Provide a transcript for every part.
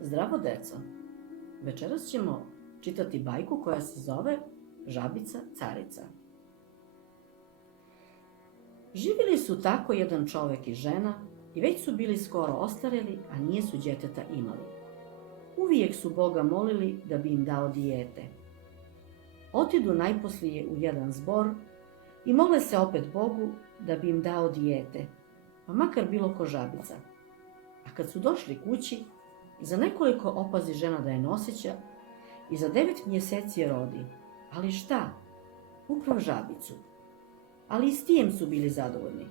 Zdravo deco, večeras ćemo čitati bajku koja se zove Žabica carica. Živjeli su tako jedan čovek i žena i već su bili skoro ostareli, a nije su đeteta imali. Uvijek su Boga molili da bi im dao dijete. Otidu najposlije u jedan zbor i mole se opet Bogu da bi im dao dijete, pa makar bilo ko žabica. A kad su došli kući, za nekoliko opazi žena da je noseća i za 9 mjeseci je rodi. Ali šta? Upravo žabicu. Ali i s tijem su bili zadovoljni.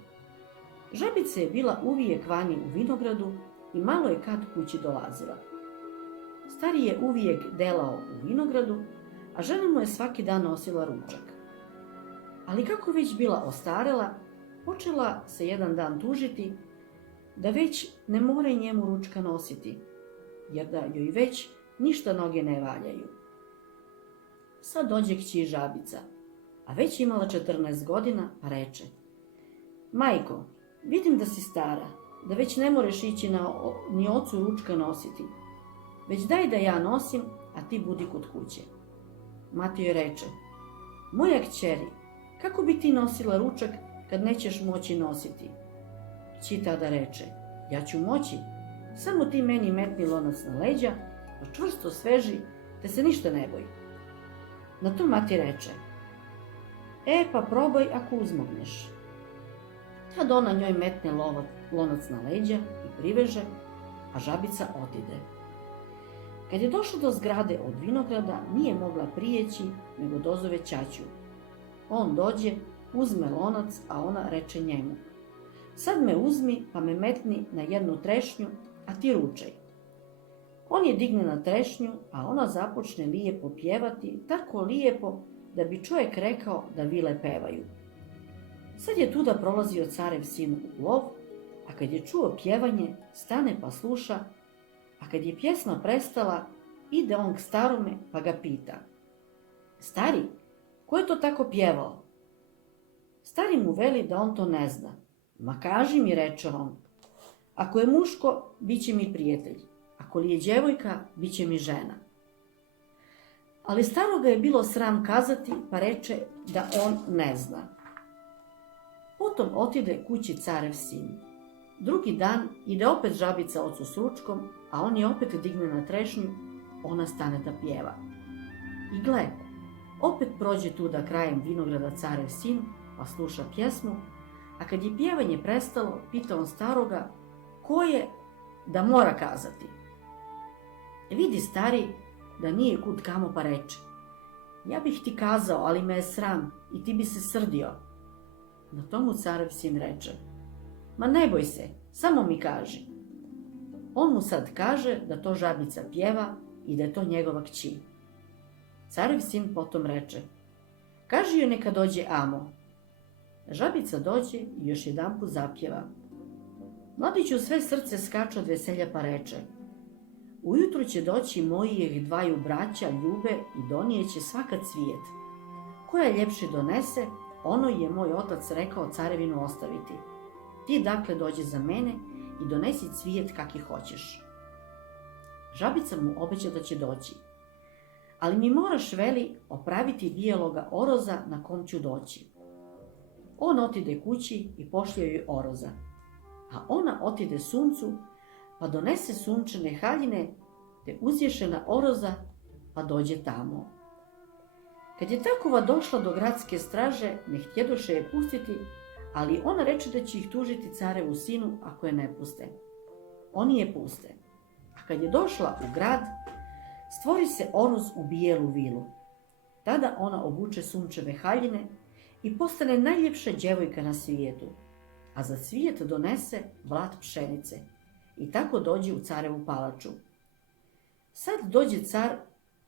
Žabica je bila uvijek vani u vinogradu i malo je kad kući dolazila. Stari je uvijek delao u vinogradu, a žena mu je svaki dan nosila ručak. Ali kako već bila ostarela, počela se jedan dan tužiti da već ne more njemu ručka nositi, jer da joj već ništa noge ne valjaju. Sad dođe kći žabica, a već imala 14 godina, pa reče: Majko, vidim da si stara, da već ne moreš ići ni ocu ručka nositi, već daj da ja nosim, a ti budi kod kuće. Mati joj reče: Moja kćeri, kako bi ti nosila ručak kad nećeš moći nositi? Kći tada reče: Ja ću moći, samo ti meni metni lonac na leđa, pa čvrsto sveži, te se ništa ne boji. Na to mati reče: Pa probaj ako uzmogneš. Tad ona njoj metne lonac na leđa i priveže, a žabica otide. Kad je došla do zgrade od vinograda, nije mogla prijeći, nego dozove ćaću. On dođe, uzme lonac, a ona reče njemu: Sad me uzmi, pa me metni na jednu trešnju, a ti ručaj. On je digne na trešnju, a ona započne lijepo pjevati, tako lijepo da bi čovjek rekao da vile pevaju. Sad je tuda prolazio carev sin u lov, a kad je čuo pjevanje, stane pa sluša, a kad je pjesma prestala, ide on k starome pa ga pita: Stari, ko je to tako pjevao? Stari mu veli da on to ne zna. Ma kaži mi, reče on, ako je muško, bit će mi prijatelj, ako li je djevojka, bit će mi žena. Ali staroga je bilo sram kazati, pa reče da on ne zna. Potom otide kući carev sin. Drugi dan ide opet žabica ocu s ručkom, a on je opet digne na trešnju, ona stane da pjeva. I gle, opet prođe tuda krajem vinograda carev sin, pa sluša pjesmu, a kad je pjevanje prestalo, pita on staroga ko je da mora kazati. Vidi stari da nije kud kamo, pa reče: Ja bih ti kazao, ali me je sram i ti bi se srdio. Na tomu carev sin reče: Ma ne boj se, samo mi kaži. On mu sad kaže da to žabica pjeva i da je to njegova kći. Carev sin potom reče: Kaži joj neka dođe amo. Žabica dođe i još jedanput zapjeva. Mladić u sve srce skače od veselja pa reče: Ujutro će doći mojih dvaju braća ljube i donijeće svaka cvijet. Koja ljepši donese, ono je moj otac rekao carevinu ostaviti. Ti dakle dođi za mene i donesi cvijet kaki hoćeš. Žabica mu obeća da će doći. Ali mi moraš, veli, opraviti bijeloga oroza na kom ću doći. On otide kući i pošlje joj oroza, a ona otide suncu, pa donese sunčane haljine, te uzješena oroza, pa dođe tamo. Kad je takova došla do gradske straže, ne htjedoše je pustiti, ali ona reče da će ih tužiti carevu sinu ako je ne puste. Oni je puste, a kad je došla u grad, stvori se oroz u bijelu vilu. Tada ona obuče sunčeve haljine i postane najljepša djevojka na svijetu, a za cvijet donese blat pšenice i tako dođe u carevu palaču. Sad dođe car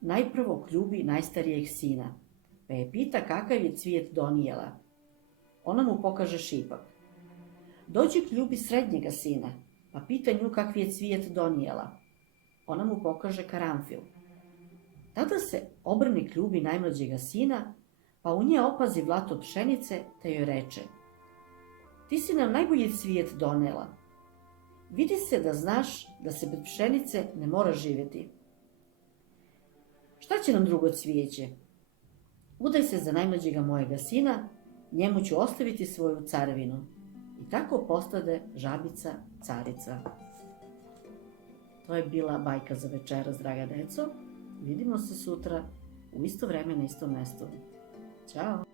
najprvo kljubi najstarijeg sina, pa je pita kakav je cvijet donijela. Ona mu pokaže šipak. Dođe kljubi srednjega sina, pa pita nju kakvi je cvijet donijela. Ona mu pokaže karanfil. Tada se obrne kljubi najmlađega sina, pa u nje opazi blato pšenice, te joj reče: Ti si nam najbolji cvijet donela. Vidi se da znaš da se bez pšenice ne mora živjeti. Šta će nam drugo cvijeće? Udaj se za najmlađega mojega sina, njemu ću ostaviti svoju carevinu. I tako postade žabica carica. To je bila bajka za večeras, draga deco. Vidimo se sutra u isto vreme na istom mestu. Ćao!